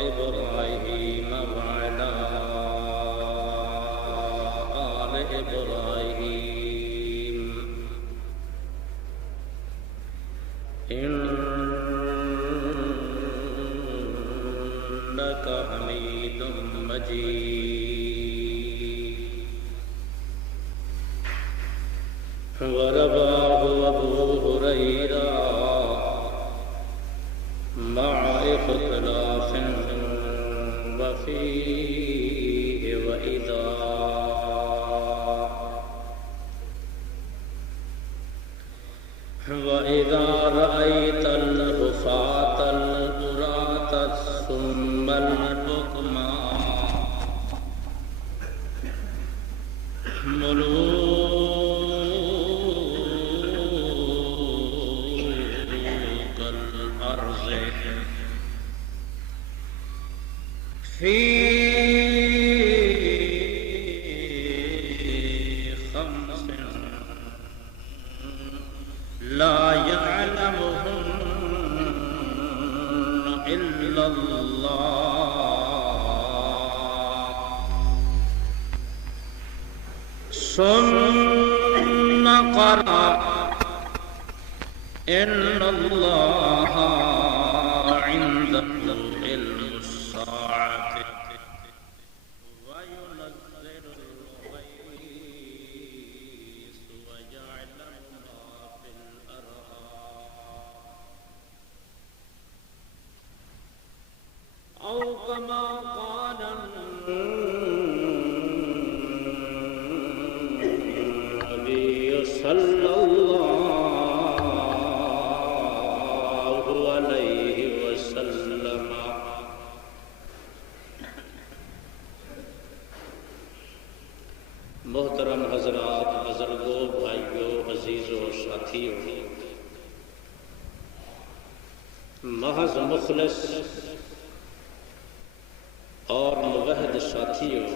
إبراهيم وعلى آل إبراهيم إنك حميد مجيد. ورواه أبو هريرة مع اختلاف وفيه وإذا رأيت الحفاة العراة ثم البكماء ملوك الأرض في خمس لا يعلمهن إلا الله ثم قرأ إن الله عنده علم الساعة وينزل الغيث ويعلم ما في الأرحام أو كما قال النبي صلى الله عليه وسلم. محترم حضرات، بزرگوں، بھائیوں، عزیزوں، ساتھیوں، محض مخلص اور موحد ساتھیوں،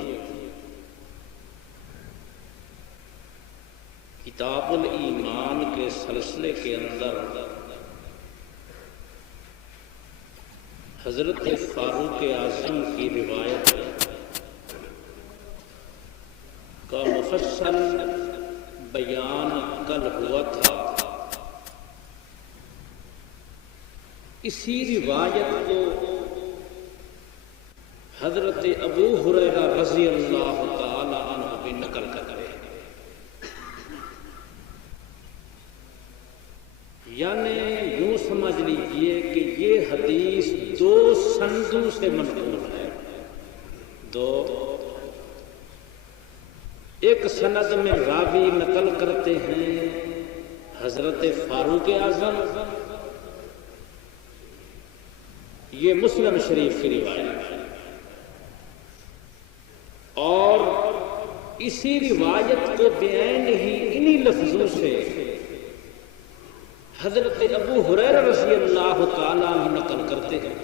کتاب الایمان کے سلسلے کے اندر حضرت فاروق اعظم کی روایت کا مفصل بیان کل ہوا تھا. اسی روایت کو حضرت ابو ہریرہ رضی اللہ تعالی عنہ بھی نقل کرتے ہیں. یعنی یوں سمجھ لیجئے کہ یہ حدیث دو سندوں سے منقول ہے. ایک سند میں راوی نقل کرتے ہیں حضرت فاروق اعظم، یہ مسلم شریف کی روایت ہے، اور اسی روایت کو بعین ہی انہی لفظوں سے حضرت ابو ہریرہ رضی اللہ تعالیٰ عنہ نقل کرتے ہیں.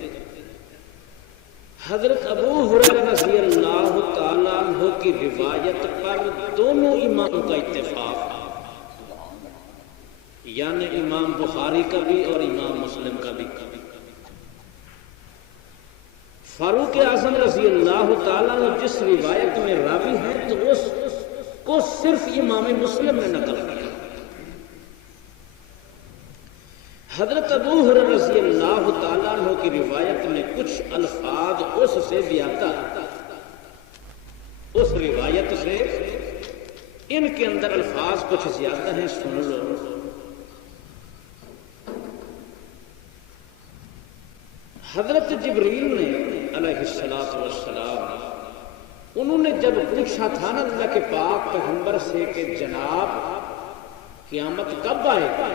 حضرت ابو ہریرہ رضی اللہ تعالیٰ عنہ کی روایت پر دونوں اماموں کا اتفاق ہے، یعنی امام بخاری کا بھی اور امام مسلم کا بھی. فاروق اعظم رضی اللہ تعالیٰ عنہ جس روایت میں راوی ہیں تو اس کو صرف امام مسلم نے نقل کیا. حضرت ابو ہریرہ رضی اللہ تعالیٰ عنہ کی روایت میں کچھ الفاظ اس سے بھی آتا ہے، اس روایت سے ان کے اندر الفاظ کچھ زیادہ ہیں، سن لو. حضرت جبریل نے علیہ السلام انہوں نے جب پوچھا تھا نا اللہ کے پاک پیغمبر سے کہ جناب قیامت کب آئے گا،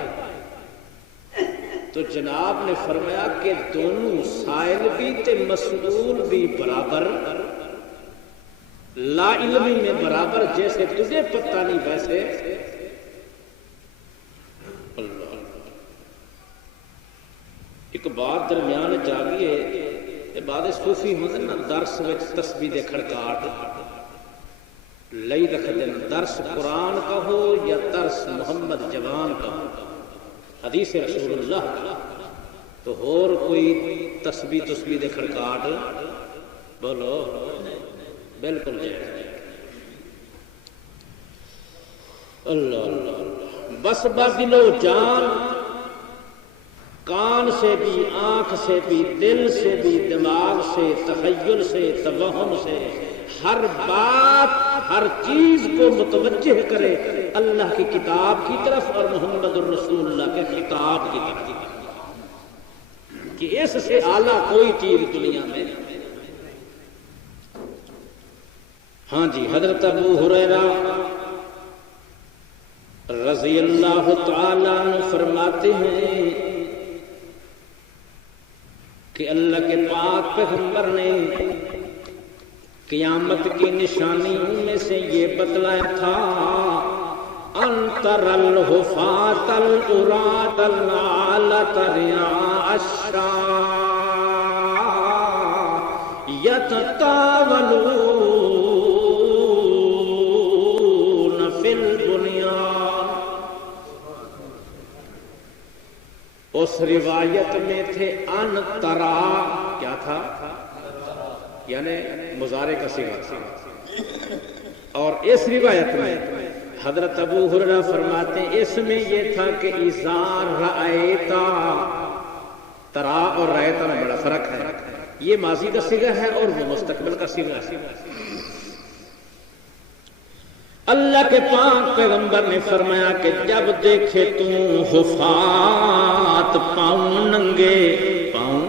تو جناب نے فرمایا کہ دونوں سائل بھی تے مسئول بھی برابر، لا علمی میں برابر، جیسے تجھے پتہ نہیں ویسے اللہ. ایک بات درمیان جاگی ہے، یہ بعد صوفی ہوندے نا درس وچ تسبیح دے کھڑکاٹ لئی رکھ دیں، درس قرآن کا ہو یا درس محمد جوان کا ہو، حدیث رسول اللہ تو اور کوئی تسبیح تسبیح دے کھڑکاٹ بولو بالکل جائز نہیں۔ اللہ اللہ اللہ، بس بدل و جان، کان سے بھی، آنکھ سے بھی، دل سے بھی، دماغ سے، تخیل سے، توہم سے، ہر بات ہر چیز کو متوجہ کرے اللہ کی کتاب کی طرف اور محمد الرسول اللہ کے خطاب کی طرف، کہ اس سے اعلیٰ کوئی چیز دنیا میں۔ ہاں جی، حضرت ابو ہریرہ رضی اللہ تعالیٰ عنہ فرماتے ہیں کہ اللہ کے پاک پیغمبر نے قیامت کی نشانیوں میں سے یہ بتلایا تھا، انتر الحفاة العراة العالة رعاء الشاة يتطاولون في البنيان۔ اس روایت میں تھے ان ترا، کیا تھا؟ یعنی مضارع کا صیغہ تھا، اور اس روایت میں حضرت ابو ہریرہ فرماتے ہیں اس میں یہ تھا کہ اذا رأیتا، ترا اور رأیتا میں بڑا فرق ہے، یہ ماضی کا صیغہ ہے اور وہ مستقبل کا صیغہ ہے۔ اللہ کے پاک پیغمبر نے فرمایا کہ جب دیکھے تو حفات، پاؤں ننگے، پاؤں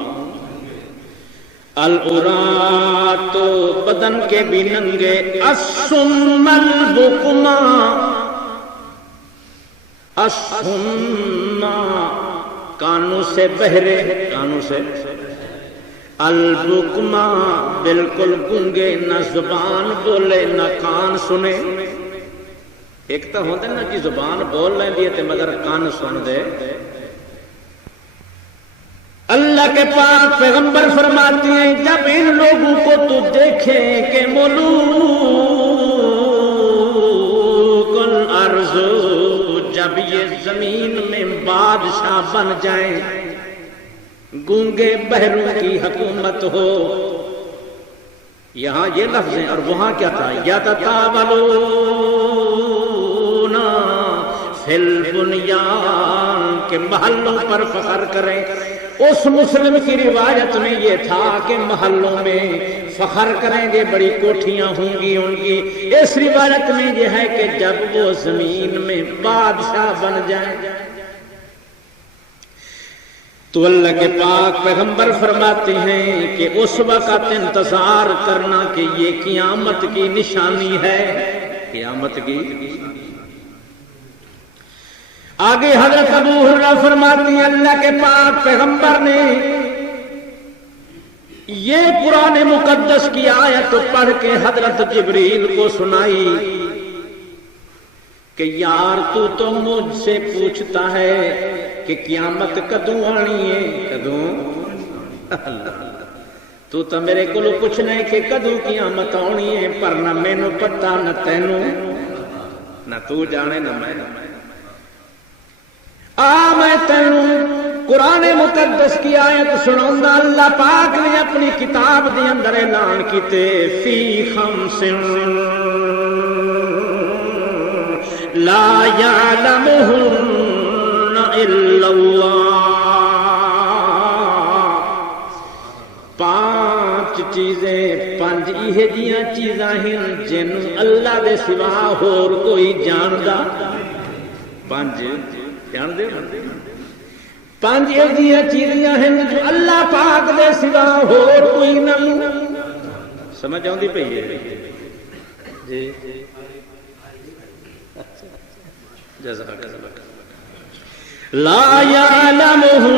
العراۃ، بدن کے بھی ننگے، الصم البکما، الصم کانوں سے بہرے، کانوں سے، البکما بالکل گونگے، نہ زبان بولے نہ کان سنے۔ ایک تو ہوتا ہے نا کہ زبان بول لیں دیے تے مگر کان سن دے۔ اللہ کے پاک پیغمبر فرماتے ہیں جب ان لوگوں کو تو دیکھے کہ ملوک الارض، جب یہ زمین میں بادشاہ بن جائیں، گونگے بہروں کی حکومت ہو، یہاں یہ لفظ ہیں اور وہاں کیا تھا؟ یتطاولون فی البنیان، کہ محلوں پر فخر کریں۔ اس مسلم کی روایت میں یہ تھا کہ محلوں میں فخر کریں گے، بڑی کوٹھیاں ہوں گی ان کی۔ اس روایت میں یہ ہے کہ جب وہ زمین میں بادشاہ بن جائیں تو اللہ کے پاک پیغمبر فرماتے ہیں کہ اس وقت انتظار کرنا کہ یہ قیامت کی نشانی ہے، قیامت کی۔ آگے حضرت ابو ہریرہ فرماتے ہیں اللہ کے پاک پیغمبر نے یہ قرآن مقدس کی آیت پڑھ کے حضرت جبریل کو سنائی کہ یار تو مجھ سے پوچھتا ہے کہ قیامت کدوں آنی ہے، کدوں؟ تو میرے کو پوچھنا ہے کہ کدوں قیامت آنی ہے، پر نہ مینوں پتہ نہ تینوں، نہ تو جانے نہ میں۔ میں تینوں قرآن مقدس کی آیت سناؤں گا۔ اللہ پاک نے اپنی کتاب دے اندر اعلان کیتے فی خمس لا یعلمہن الا اللہ، پانچ چیزیں، پانچ یہ جیاں چیزاں ہیں جن اللہ دے سوا ہور کوئی جاندا، پانچ جان دے، پانچ ایسا چیزاں ہیں جو اللہ پاک دے سوا ہور کوئی نہ۔ سمجھ آؤندی پئی ہے جی؟ جزاک اللہ۔ لا یعلمہن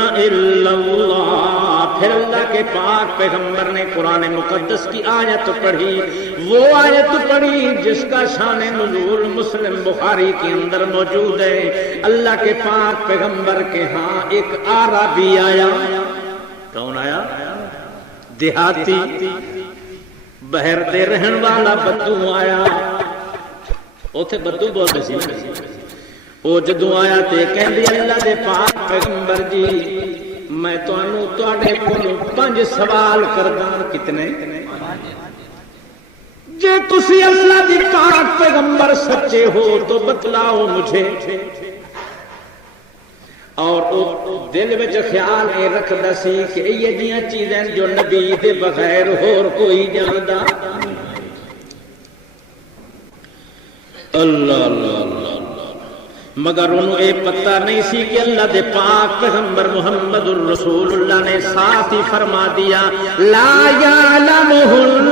الا اللہ، پھر اللہ کے پاک پیغمبر نے قرآن مقدس کی آیت پڑھی، وہ آیت پڑھی جس کا شان نزول مسلم بخاری کے اندر موجود ہے۔ اللہ کے پاک پیغمبر کے ہاں ایک اعرابی آیا۔ کون آیا؟ دیہاتی، بہر دے رہن والا بدو آیا۔ اوتھے بدو بولتے سی، وہ جدوں آیا تے کہندی اللہ دے پاک پیغمبر جی میں تانوں تواڈے کولوں 5 سوال کردا. کتنے؟ جے تسی اللہ دی پاک پیغمبر سچے ہو تو بتلاؤ مجھے. اور دل وچ خیال اے رکھدا سی کہ یہ جیاں چیزاں جو نبی دے بغیر ہور کوئی جاندا. اللہ اللہ اللہ. مگر انہوں یہ پتہ نہیں سی کہ اللہ دے پاک پیغمبر محمد الرسول اللہ نے ساتھ ہی فرما دیا لا یعلمہن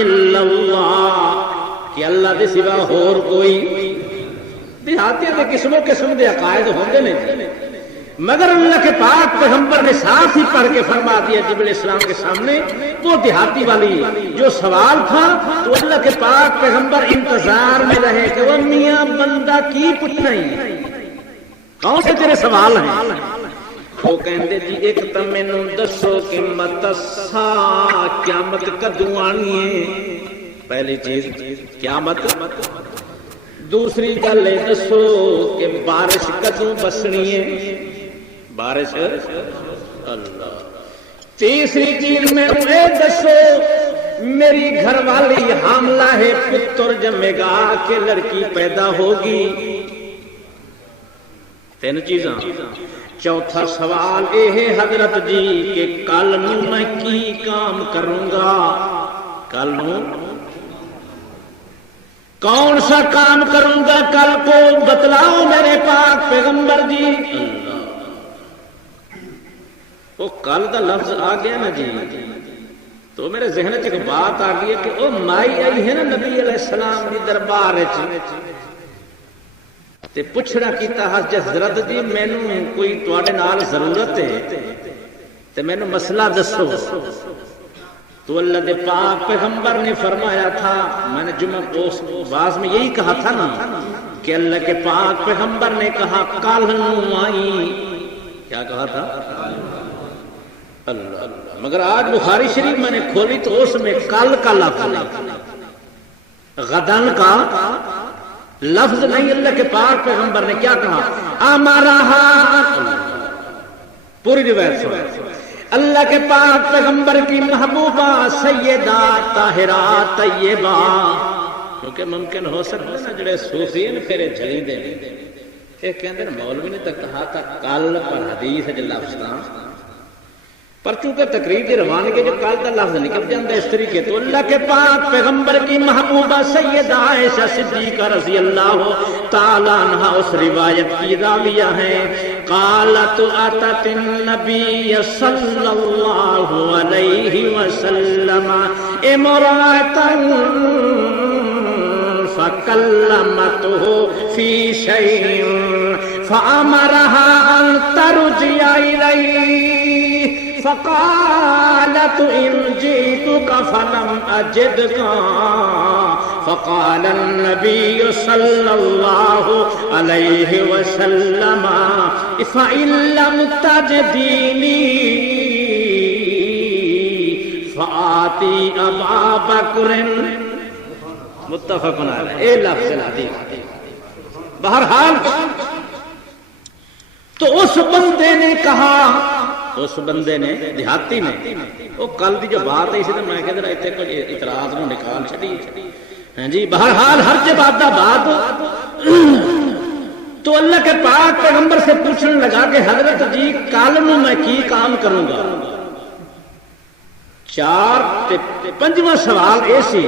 الا اللہ کہ اللہ دے سوا اور کوئی. دیہاتیاں دے قسم دے عقائد ہوندے نے مگر اللہ کے پاک پیغمبر نے ساتھ ہی پڑھ کے فرما دیا جبریل السلام کے سامنے. وہ دیہاتی والی جو سوال تھا تو اللہ کے پاک پیغمبر انتظار میں رہے کہ وہ میاں بندہ کی پوچھنا ہی کون سے تیرے سوال ہیں. وہ کہندے جی ایک تو مینوں دسو کہ متسا قیامت کدوں آنی ہے. پہلی چیز قیامت. دوسری گل یہ دسو کہ بارش کدوں بسنی ہے. بارش اللہ. تیسری چیز میں یہ دسو میری گھر والی حاملہ ہے پتر جمے گا کہ لڑکی پیدا ہوگی. 3 چیزاں. چوتھا سوال یہ ہے حضرت جی کہ کل نو میں کی کام کروں گا. کل نو کون سا کام کروں گا کل کو بتلاؤ میرے پاک پیغمبر جی. وہ کل کا لفظ آ گیا نا جی تو میرے ذہن چ ایک بات آ گئی کہ وہ مائی آئی ہے نا نبی علیہ السلام کی دربار تے پوچھنا کیتا حضرت جی مینوں کوئی تواڈے نال ضرورت ہے تے مینوں مسئلہ دسو. تو اللہ دے پاک پیغمبر نے فرمایا تھا میں نے جمعہ اس باز میں یہی کہا تھا نا کہ اللہ کے پاک پیغمبر نے کہا کل نو آئی. کیا کہا تھا؟ اللہ اللہ. مگر آج بخاری شریف میں نے کھولی تو اس میں کل کا لفظ غدن کا لفظ نہیں. اللہ کے پاک پیغمبر نے کیا کہا امرہا. پوری روایت سنو. اللہ کے پاک پیغمبر کی محبوبہ سیدہ طاہرہ طیبہ. کیونکہ ممکن ہو سکتا ہے نا جڑے صوفین پھر جھلی دے یہ کہندے مولوی نے تو کہا تھا کل پر حدیث جو لفظ تھا پر چونکہ تقریر کی روانگی جو کل کا لفظ نکل جاتا ہے اس طریقے تو اللہ کے پاک پیغمبر کی محبوبہ سیدہ عائشہ صدیقہ رضی اللہ تعالی عنہا اس روایت کی راویہ ہیں. قالت اتت النبی صلی اللہ علیہ وسلم امرأة فکلمته فی شیء فامرها ان ترجع الیہ فقالت ان جئتك فلم اجدك فقال النبي صلى الله عليه وسلم فإن لم تجديني فآتي أبا بكر. متفق علیہ. اے لفظ الحدیث. بہرحال تو اس بندے نے کہا اس بندے نے دیہاتی نے وہ کل دی جو بات ہے تو میں کہ ذرا اتنے کچھ اعتراض نو نکال چڑی. ہاں جی بہرحال ہر جواب دا بات تو اللہ کے پاک پیغمبر سے پوچھنے لگا کہ حضرت جی کل نو میں کی کام کروں گا. 5واں سوال یہ سی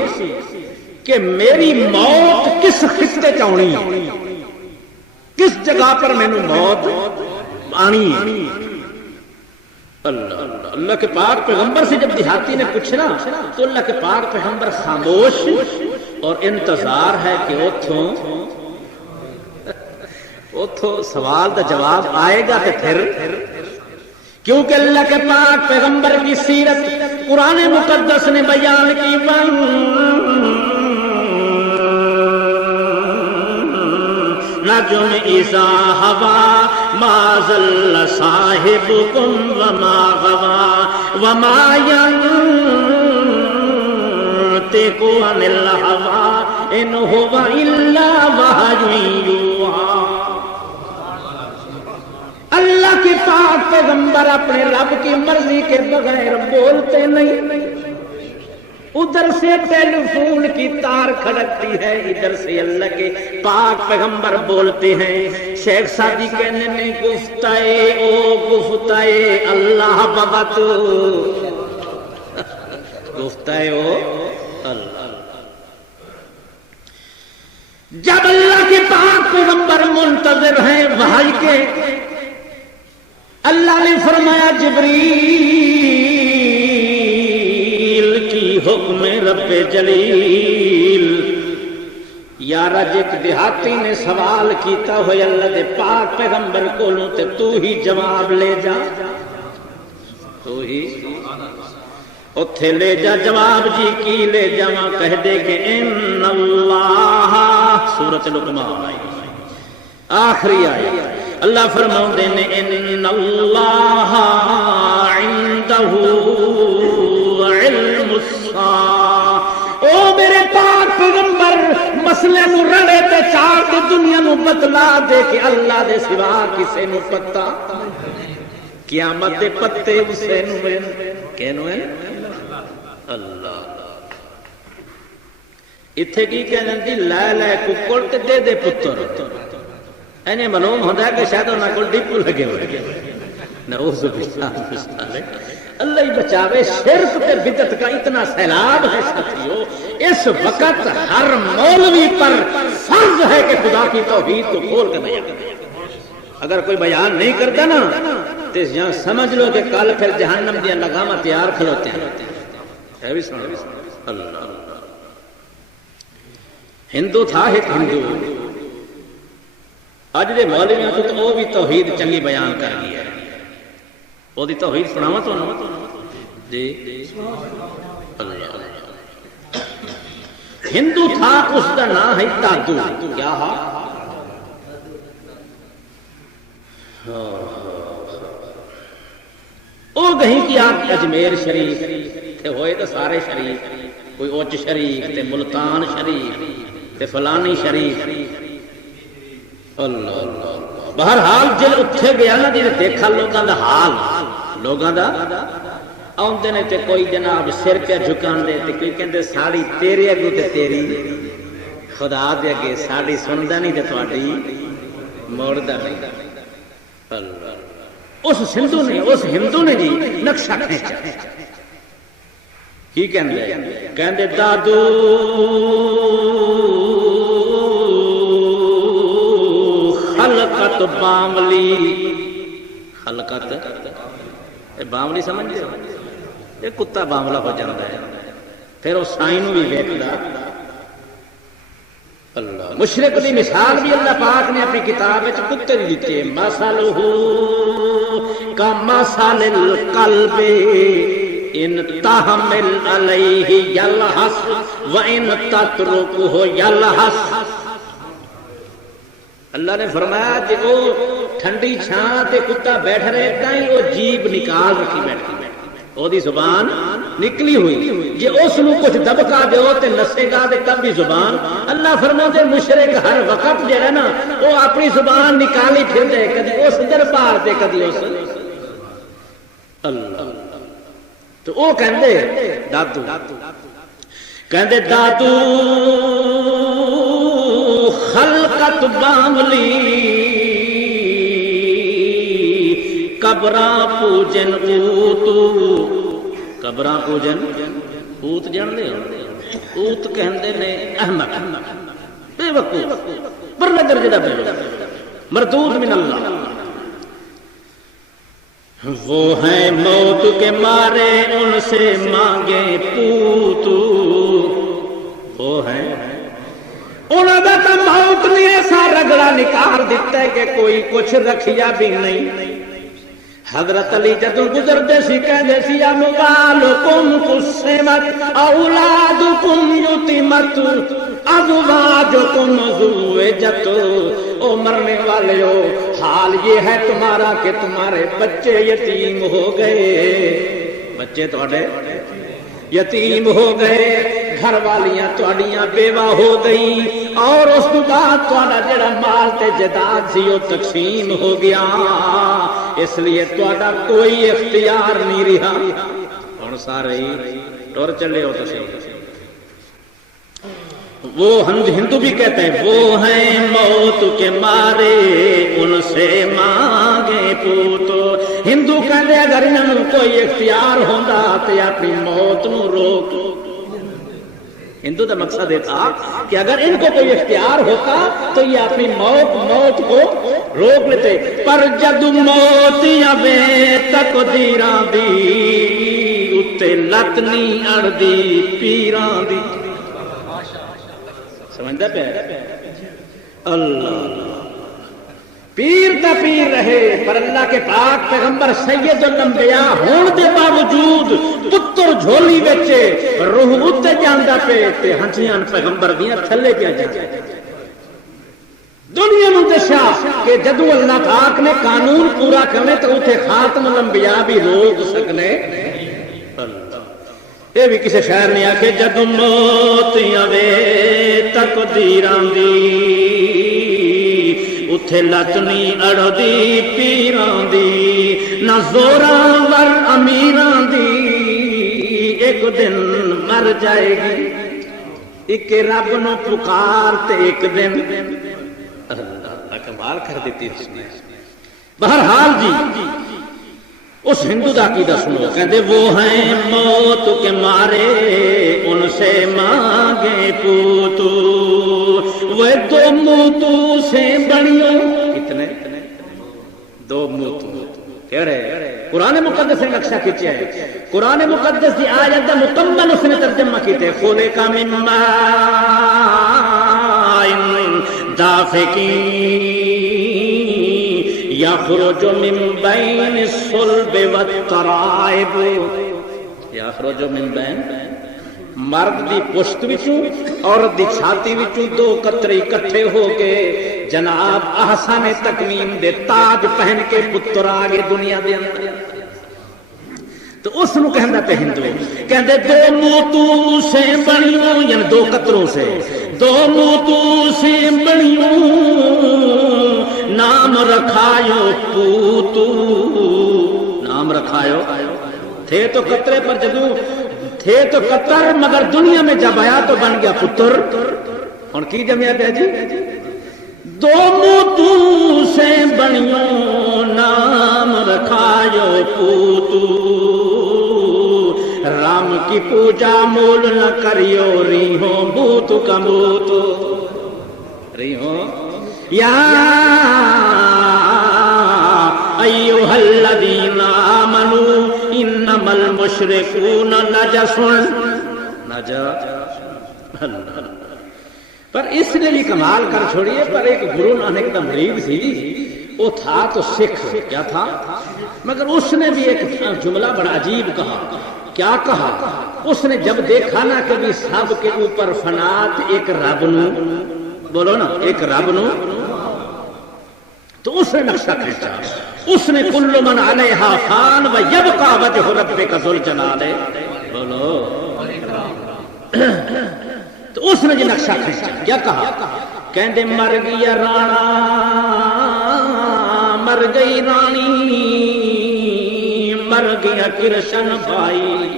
کہ میری موت کس خطے چ آنی ہے کس جگہ پر مینوں موت آنی ہے. اللہ اللہ کے پاک پیغمبر سے جب دیہاتی نے پوچھنا تو اللہ کے پاک پیغمبر خاموش اور انتظار ہے کہ اتھوں سوال دا جواب آئے گا تو پھر کیونکہ اللہ کے پاک پیغمبر کی سیرت قرآن مقدس نے بیان کی. نجم اذا ہوا ما ضل صاحبکم وما غوا وما ينطق عن الهوى ان هو الا وحی یوحی۔ اللہ کے پاک پیغمبر اپنے رب کی مرضی کے بغیر بولتے نہیں۔ ادھر سے ٹیلی فون کی تار کھڑکتی ہے، ادھر سے اللہ کے پاک پیغمبر بولتے ہیں۔ شیخ سعدی کہنے میں گفتائے او گفتائے اللہ بغت، گفتائے او اللہ۔ جب اللہ کے پاک پیغمبر منتظر ہیں وحی کے، اللہ نے فرمایا جبریل کی حکم رب جلیل۔ یار ایک دیہاتی نے سوال کیتا ہوئے اللہ دے پاک پیغمبر کولوں تے تو ہی جواب لے جا، تو ہی اتھے لے جا جواب جی کی لے جاواں، کہہ دے کہ ان اللہ، سورۃ لقمان آئی آخری آئی، اللہ فرماؤندے نے ان اللہ عندہ علم الساعہ۔ او میرے پاک پیغمبر مسئلے نو رڑے تے چار تے دنیا نو بتلا دے کہ اللہ دے سوا کسے نو پتہ، قیامت دے پتے اسے نو کینو ہے اللہ۔ اتھے کی کہنے دی لے لے ککڑ تے دے دے پتر، اینے معلوم ہوتا ہے کہ شاید انہاں کو ڈپو لگے ہوئے۔ نعوذ باللہ، اللہ ہی بچاوے۔ شرک تے بدعت کا اتنا سیلاب ہے ساتھیو، اس وقت ہر مولوی پر فرض ہے کہ خدا کی توحید کو کھول کے بیان کرے۔ اگر کوئی بیان نہیں کرتا نا تو یہاں سمجھ لو کہ کل پھر جہنم دیا لگامہ تیار کھلوتے ہیں۔ ہے بھی سنو اللہ۔ ہندو تھا ایک ہندو، اج دے مولویاں تو وہ بھی توحید چنگی بیان کر گئی ہے۔ وہ دی توحید سناواں تو جی اللہ۔ ہندو تھا، اس کا نام ہے دادو۔ کیا ہا؟ وہ گہیں کی آپ اجمیر شریف تھے ہوئے تو سارے شریف، کوئی اوچ شریف تے ملتان شریف تے فلانی شریف۔ اللہ اللہ۔ بہرحال جل اتھے گیا نا جی دیکھا لوگاں دا حال، لوگاں دا آندے نے تے کوئی جناب سر پہ جھکان دے تے کوئی کہندے ساڑی تیرے اگو تے تیری خدا دے اگے ساڑی سندا نہیں تے تہاڈی موڑدا نہیں۔ اللہ۔ اس ہندو نے جی نقشہ کھینچا، کی کہندے دادو خلقت باملی، خلقت باملی سمجھتے ہو؟ یہ کتا باملا ہو جاتا ہے، پھر وہ سائن بھی ویکھدا۔ اللہ مشرک دی مثال بھی اللہ پاک نے اپنی کتاب وچ کتے دی دتی ہے، مثلہ کمثل الکلب ان تحمل علیہ یلہس وان تترکہ یلہس۔ اللہ نے فرمایا کہ وہ ٹھنڈی چھاں تے کتا بیٹھ رہے تائیں وہ جیب نکال رکھی بیٹھی، وہ دی زبان نکلی ہوئی، جے اس نو کچھ دبکا دیو تے نسے گا تے تب بھی زبان۔ اللہ فرماتے مشرک ہر وقت جو ہے نا وہ اپنی زبان نکالی پھر دے، کدی اس دربار تے کدی اس اللہ۔ تو وہ کہندے دادو خلقت باملی قبراں پوجن اوتو، قبراں پوجن اوت جان دے اوت کہندے نے احمق بے وقوف پر نظر جدا بے مردود من اللہ۔ وہ ہیں موت کے مارے ان سے مانگے پوتو، وہ ہیں انہوں نے تو موت نے ایسا رگڑا نکال دیتا ہے کہ کوئی کچھ رکھیا بھی نہیں۔ حضرت علی جدوں گزرتے سی کہندے سی اموالکم قسمت اولادکم یتیمت ازواجکم زوجت۔ او مرنے والے ہو، حال یہ ہے تمہارا کہ تمہارے بچے یتیم ہو گئے، بچے تھوڑے یتیم ہو گئے، گھر والیاں تہاڈیاں بیوہ ہو گئی اور اس تو بعد تہاڈا جڑا مال تے جائیداد سی وہ تقسیم ہو گیا، اس لیے تہاڈا کوئی اختیار نہیں رہا، اور سارے ٹر چلے ہو تو صحیح۔ وہ ہندو بھی کہتے ہیں وہ ہیں موت کے مارے ان سے مانگے پوتو، ہندو کہتے اگر انہوں کوئی اختیار ہوندا تو اپنی موت نو روک، ہندو کا مقصد یہ تھا کہ اگر ان کو کوئی اختیار ہوتا تو یہ اپنی موت کو روک لیتے، پر جد موت آوے تقدیراں دی اتے لت نہیں اڑدی پیراں دی، سمجھتا پہ اللہ پیر تا پیر رہے، پر اللہ کے پاک پیغمبر سید الانبیاء ہون دے باوجود پتر جھولی وچ روح اتے جاندا پے تے ہنچیاں پیغمبر دیاں تھلے پیا جاندا، دنیا نو دسیا کہ جدو اللہ پاک نے قانون پورا کرنے تو اتنے خاتم الانبیاء بھی روک سکنے، یہ بھی کسی شاعر نے آکھے جد موت آوے تقدیراں دی اتھے لت نہیں اڑدی پیراں دی، نہ زوراں ور امیراں دی ایک دن مر جائے گی، ایک رب نو پکار تے ایک دن اللہ کمال کر دیتی اس نے۔ بہرحال جی اس ہندو دا عقیدہ سنو، کہتے وہ ہیں موت کے مارے ان سے مانگے پوتو، وہ دو موتو سے بڑیوں کتنے دو موتو کہڑے، قرآن مقدس نے نقشہ کھینچا ہے، قرآن مقدس کی آیت دا مکمل اس نے ترجمہ کیتے، خلق من ماء دافق یخرج من بین الصلب والترائب، یخرج من بین مرد دی پشت وچوں عورت دی چھاتی وچوں دو قطرے اکٹھے ہو کے جناب احسن تکوین دے تاج پہن کے پتر آ گئے دنیا دے اندر، تو اس نو کہندا تے ہندو کہندے دو موتو سے بنیوں، یعنی دو قطروں سے، دو موتو سے بنیوں نام رکھایو پوتو، نام رکھایو تھے تو قطرے پر جدو تھے تو قطر مگر دنیا میں جب آیا تو بن گیا پتر، اور کی جمعیہ پہ جی دو موتو سے بنیوں نام رکھایو پوتو، رام کی پوجا مول نہ کریو ریہوں بوتو کا بوتو، ریہوں یا ایوہ الذین آمنوا انما المشرکون نجس، پر اس نے بھی کمال کر چھوڑیے، پر ایک گرو نانک کا مرید سی، وہ تھا تو سکھ، کیا تھا، مگر اس نے بھی ایک جملہ بڑا عجیب کہا، کیا کہا، اس نے جب دیکھا نا کبھی سب کے اوپر فنات ایک رب نو، بولو نا ایک رب نو، تو اس نے نقشہ کھینچا، اس نے کل من علیہا فان و یبقى وجہ ربک ذو الجلال، بولو، تو اس نے جو نقشہ کھینچا کیا کہا، کہندے مر گیا رانا مر گئی رانی مر گیا کرشن بھائی،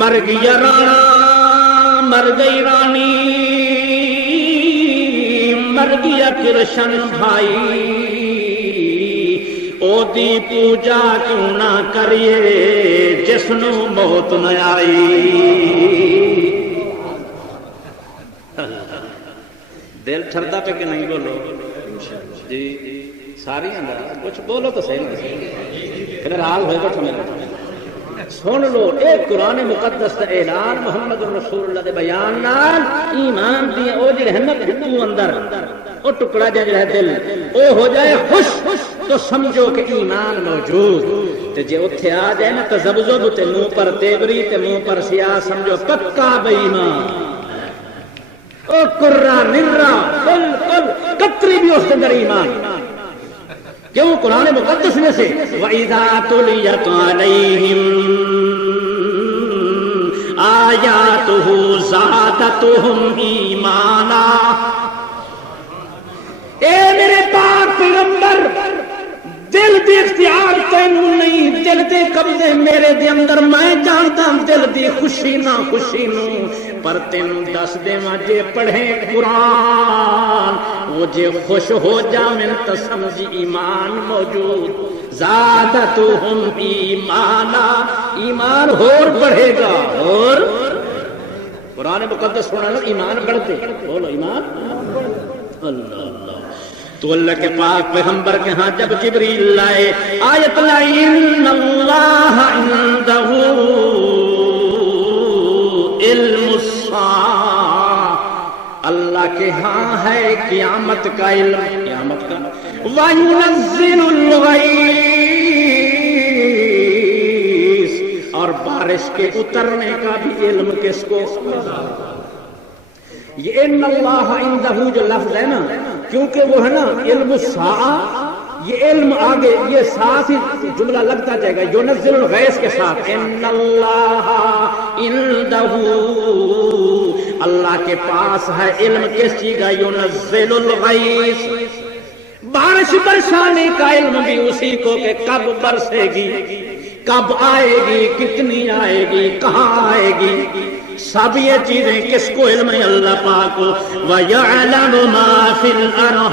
مر گیا رانا مر گئی رانی مر گیا کرشن بھائی، او دی پوجا کیوں نہ کریے جس نو موت نہ آئی، دل ٹھردا پہ کہ نہیں، بولو جی ساری اندر کچھ بولو تو صحیح نہیں، اگر حال ہوئے تو میرے سن لو، ایک قرآن مقدس کا اعلان محمد رسول اللہ دے بیان نال ایمان دی او جڑی ہمت تو اندر او ٹکڑا جڑا ہے دل او ہو جائے خوش، تو سمجھو کہ ایمان موجود، تے جے اوتھے آ جائے نا تذبذب تے منہ پر تیوری تے منہ پر سیاہ، سمجھو پکا بے ایمان، او کرا نرا بالکل قطری بھی اس اندر ایمان، کیوں قرآن مقدس میں سے وَإِذَا تُلِيَتْ عَلَيْهِمْ آیاتہ زادتہم ایمانا۔ اے میرے پاک پیغمبر، دل دی اختیار تینوں نہیں، دل دے قبضے میرے دے اندر، میں جانتا دل دی خوشی نہ خوشی نو، پر تینوں دس دیواں جے پڑھے قرآن وہ جے خوش ہو جاویں تے سمجھ ایمان موجود۔ زادتہم ایمانا، ایمان اور بڑھے گا۔ اور قرآن مقدس سنا نا ایمان بڑھتے، بولو ایمان۔ اللہ اللہ، تو اللہ کے پاک پیغمبر کے ہاں جب جبریل لائے آیت لائی ان اللہ عندہ علم الساعہ، اللہ کے ہاں ہے قیامت کا علم، قیامت کا۔ وَيُنَزِّلُ الْغَيْثَ، اور بارش کے اترنے کا بھی علم کس کو؟ یہ ان اللہ عندہ جو لفظ ہے نا، کیونکہ وہ ہے نا علم الساعہ، یہ علم آگے یہ ساتھ ہی جملہ لگتا جائے گا ینزل الغیث کے ساتھ۔ ان اللہ عندہ، اللہ کے پاس ہے علم کس چیز کا؟ ینزل الغیث، بارش برسانے کا علم بھی اسی کو کہ کب برسے گی، کب آئے گی، کتنی آئے گی، کہاں آئے گی، سب یہ چیزیں کس کو علم ہے؟ اللہ پاک کو۔ وَيَعْلَمُ مَا فِي الْأَرْحَامِ،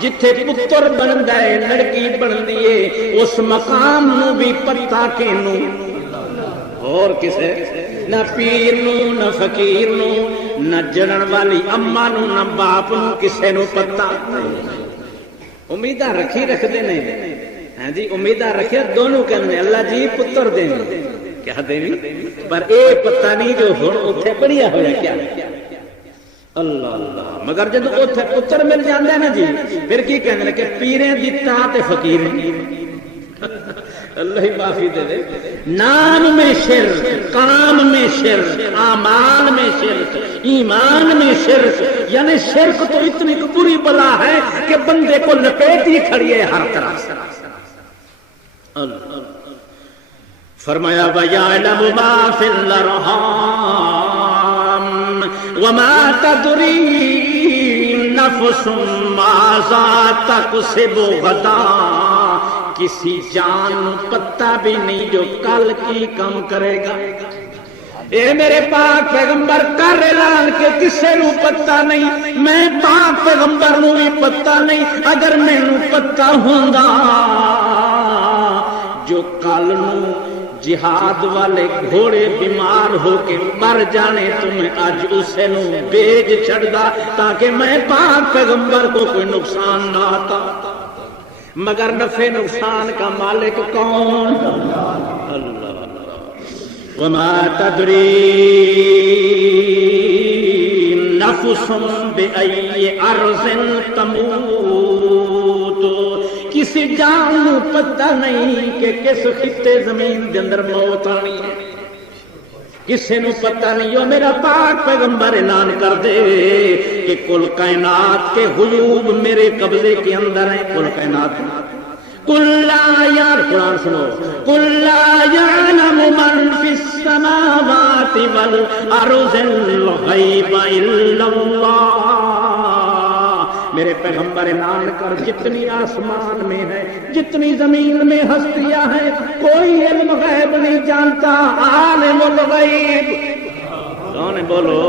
جتھے پتر بن گئے، لڑکی بن دیے، اس مقام نو بھی پتہ کینوں، اور کسے؟ نہ پیر نو، نہ فقیر نو، نہ جنن والی اما نو، نہ باپ نو، کسے نو پتہ۔ امیداں رکھی رکھتے نے، ہاں جی امیداں رکھے دونوں کہنے اللہ جی پتر دیں کیا دیں، پر اے پتہ نہیں جو ہن اوتھے بڑھیا ہویا کیا۔ اللہ اللہ، مگر جب اوتھے پتر مل جاندے ہے نا جی، پھر کی کہنے کہ پیریں دتا تے فقیریں۔ اللہ ہی معافی دے دے۔ نام میں شرک، کام میں شرک، اعمال میں شرک، ایمان میں شرک، یعنی شرک تو اتنی بری بلا ہے کہ بندے کو لپیٹی کھڑی ہے ہر طرح۔ فرمایا وَيَعْلَمُ مَا فِي الْأَرْحَامِ وَمَا تَدْرِي نَفْسٌ مَاذَا تَكْسِبُ غَدًا، کسی جان پتہ بھی نہیں جو کل کی کم کرے گا۔ اے میرے پاک پیغمبر کر اعلان کے کسے نو پتہ نہیں، میں پاک پیغمبر نو بھی پتہ نہیں، اگر میں نو پتہ ہوندا جو کل نو جہاد والے گھوڑے بیمار ہو کے مر جانے تو میں آج اسے نو بیج چھڑدا تاکہ میں پاک پیغمبر کو کوئی نقصان نہ آتا۔ مگر نفع نقصان کا مالک کون؟ اللہ۔ وما تدری نفس بأي ارض تموت، کسی جان کو پتہ نہیں کہ کس خطے زمین دے اندر موت آنی ہے، کسی نو پتہ نہیں۔ جو میرا پاک پیغمبر اعلان کر دے کہ کل کائنات کے غیوب میرے قبضے کے اندر ہیں، کل کائنات۔ قل لا یار قرآن سنو، قل لا یعلم من فی السماوات والارض الغیب الا اللہ، میرے پیغمبر اعلان کر جتنی آسمان میں ہے، جتنی زمین میں ہستیاں ہیں، کوئی علم غیب نہیں جانتا، عالم الغیب کون ہے؟ بولو۔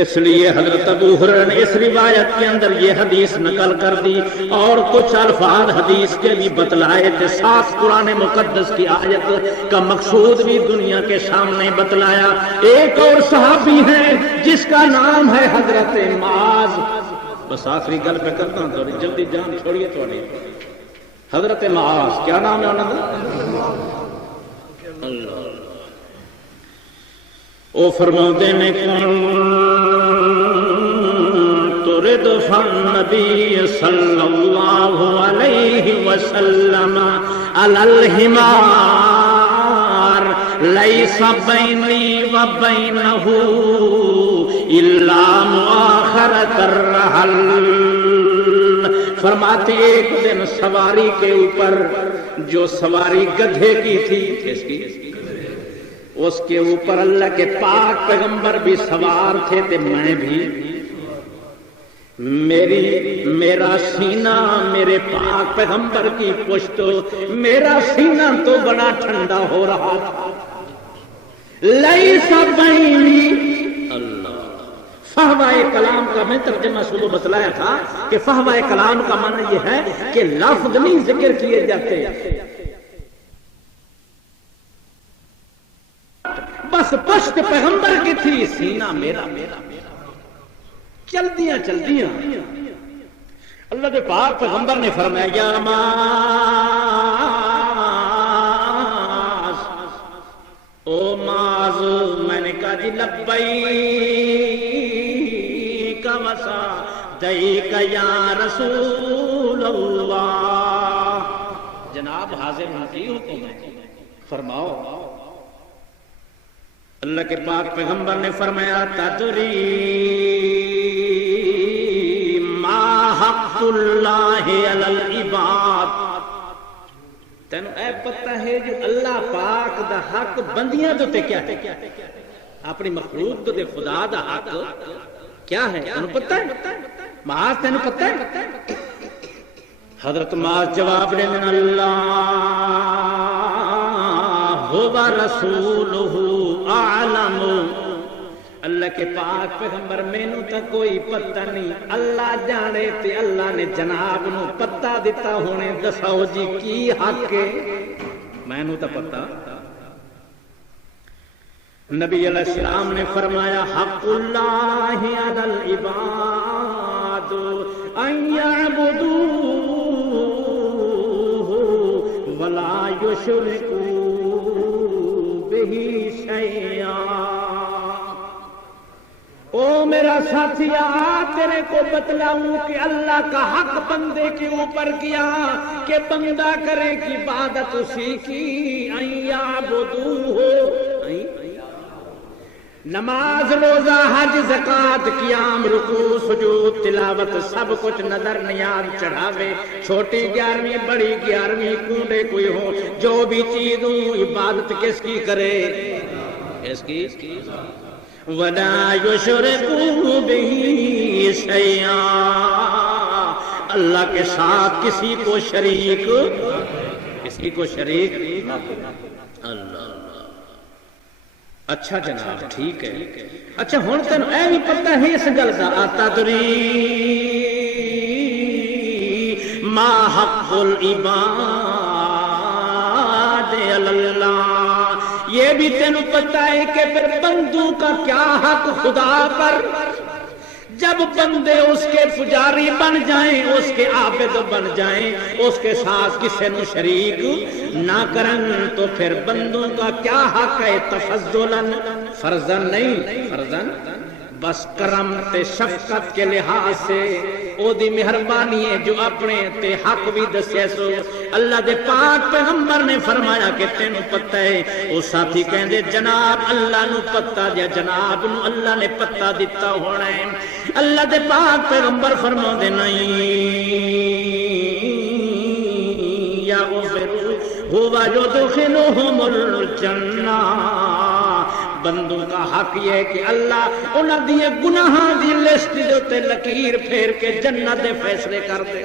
اس لیے حضرت ابو ہریرہ نے اس روایت کے اندر یہ حدیث نقل کر دی اور کچھ الفاظ حدیث کے بھی بتلائے تھے، ساتھ قرآن مقدس کی آیت کا مقصود بھی دنیا کے سامنے بتلایا۔ ایک اور صحابی ہے جس کا نام ہے حضرت معاذ، بس آخری گل پہ کرتا ہوں تھوڑی جلدی جان چھوڑیے تھوڑی۔ حضرت معاذ کیا نام ہے انہوں کا؟ اللہ۔ او فرماتے نے ترد فالنبی صلی اللہ علیہ وسلم علی الحمار لیس بینی وبینہ الا مؤخرۃ الرحل فرماتے ایک دن سواری کے اوپر جو سواری گدھے کی تھی اس کے اوپر اللہ کے پاک پیغمبر بھی سوار تھے تے میں بھی، میرا سینہ میرے پاک پیغمبر کی پشت، میرا سینہ تو بڑا ٹھنڈا ہو رہا تھا. لیس بینی اللہ فہوائے کلام کا میں ترجمہ صبح بتلایا تھا کہ فہوائے کلام کا معنی یہ ہے کہ لفظ نہیں ذکر کیے جاتے، بس پشت پیغمبر کی تھی، سینہ میرا. چل دیا اللہ کے پاک پیغمبر نے فرمایا یا معاذ، او معاذ، میں نے کہا جی لبیک وسعدیک یا رسول اللہ. جناب حاضر حاضر حکم ہے، فرماؤ. اللہ کے پاک پیغمبر نے فرمایا تدری ما حق اللہ علی العباد، تینوں اے پتہ ہے جو اللہ پاک دا حق بندیاں تے کیا ہے، اپنی مخلوق تے خدا دا حق کیا ہے تینوں پتہ ہے؟ معاذ تینوں پتہ ہے؟ حضرت معاذ جواب دے من اللہ و رسولہ اعلم، اللہ کے پاک پیغمبر مینوں تا کوئی پتہ نہیں، اللہ جانے تے اللہ نے جناب نو پتہ دیتا ہونے. دساؤ جی کی حق ہے؟ مینوں تا پتہ. نبی علیہ السلام نے فرمایا حق اللہ علی العباد ان یعبدوہ ولا یشرکوا شیئا. او میرا ساتھی تیرے کو بتلاؤں کہ اللہ کا حق بندے کے اوپر کیا کہ بندہ کرے کی عبادت اسی کی. نماز روزہ حج زکات قیام رکوع سجود تلاوت سب کچھ نظر نیاز چڑھاوے، چھوٹی 11ویں بڑی 11ویں کونڈے کوئی ہو، جو بھی چیز ہو عبادت کس کی کرے؟ کس کی؟ وَلَا يُشْرِكُوا بِهِ شَيْئًا، اللہ کے ساتھ کسی کو شریک اللہ. اچھا جناب ٹھیک ہے. اچھا ہن تینوں اے بھی پتہ ہے اس گل دا اتدری ما حق العباد علی اللہ، یہ بھی تینوں پتہ ہے کہ پھر بندوں کا کیا حق خدا پر. جب بندے اس کے پجاری بن جائیں، اس کے عابد بن جائیں، اس کے ساتھ کسی نو شریک نہ کرن، تو پھر بندوں کا کیا حق ہے؟ تفضلاً، فرضاً نہیں، فرضاً بس کرم تے شفقت کے لحاظ سے او دی مہربانی ہے جو اپنے تے حق بھی دسے سو. اللہ دے پاک پیغمبر نے فرمایا کہ تینوں پتہ ہے. او ساتھی کہندے جناب اللہ نو پتہ دیا، جناب نو اللہ نے پتہ دیتا ہونا ہے. اللہ دے پاک پیغمبر فرماندے نہیں یا غفر ہوا یدخلہم الجنہ، بندوں کا حق یہ ہے کہ اللہ انہاں دی گناہاں دی لسٹ دے تے لکیر پھیر کے جنت دے فیصلے کر دے.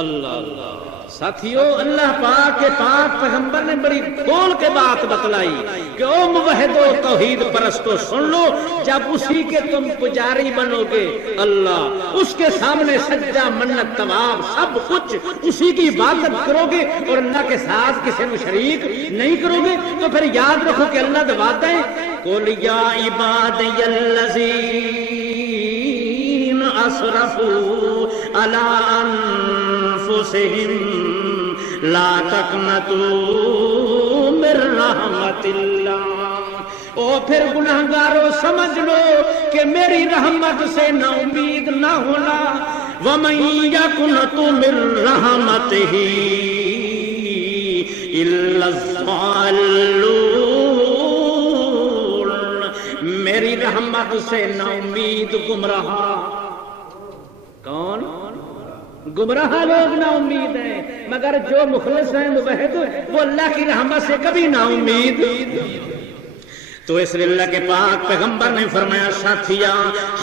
اللہ اللہ ساتھیو، اللہ پاک کے پاک پیغمبر نے بڑی کھول کے بات بتلائی کہ او موحد و توحید پرستو سن لو، جب اسی کے تم پجاری بنو گے، اللہ اس کے سامنے سجدہ منت طواف سب کچھ اسی کی عبادت کرو گے اور اللہ کے ساتھ کسی کو شریک نہیں کرو گے، تو پھر یاد رکھو کہ اللہ دے وعدے ہیں قل یا عبادی الذین اسرفوا علی انفسہم لا تقنطوا من رحمت اللہ. او پھر گناہگاروں سمجھ لو کہ میری رحمت سے نا امید نہ ہونا. وَمَن يَقْنَطُ مِن رَحْمَتِهِ إِلَّا الضَّالُّونَ، میری رحمت سے نا امید گمراہ. کون؟ گمراہ لوگ نا امید ہیں، مگر جو مخلص ہیں موحد وہ اللہ کی رحمت سے کبھی نا امید۔ تو اس لیے اللہ کے پاک پیغمبر نے فرمایا ساتھیا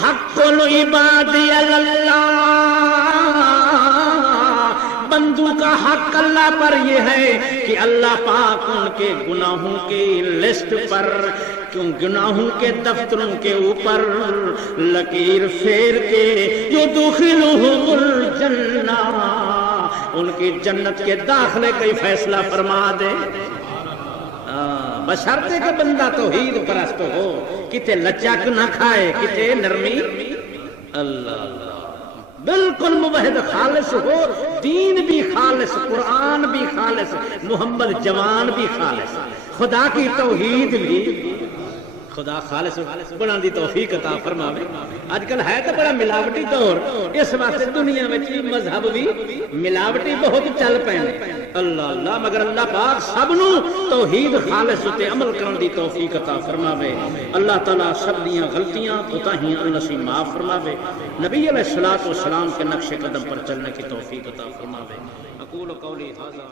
حق العباد اللہ، بندوں کا حق اللہ پر یہ ہے کہ اللہ پاک ان کے گناہوں کی لسٹ پر، گناہوں کے دفتروں کے اوپر لکیر پھیر کے یدخلہم الجنہ، ان کی جنت کے داخلے کا فیصلہ فرما دے۔ بشرطے کہ بندہ توحید پرست ہو، کتے لچک نہ کھائے، کتے نرمی، اللہ بالکل موحد خالص ہو، دین بھی خالص، قرآن بھی خالص، محمد جوان بھی خالص، خدا کی توحید بھی، خدا خالص بنا دی توفیق عطا فرماوے۔ آج کل ہے تو بڑا ملاوٹی دور، اس واسطے دنیا میں مذہب بھی ملاوٹی بہت چل پے، اللہ اللہ، مگر اللہ پاک سب نو توحید خالص تے عمل کرن دی توفیق عطا فرماوے۔ اللہ تعالیٰ سب دیاں غلطیاں کوتاہیاں نصیب معاف فرماوے، نبی علیہ الصلوۃ والسلام کے نقش قدم پر چلنے کی توفیق عطا فرماوے۔ اقول قولی ھذا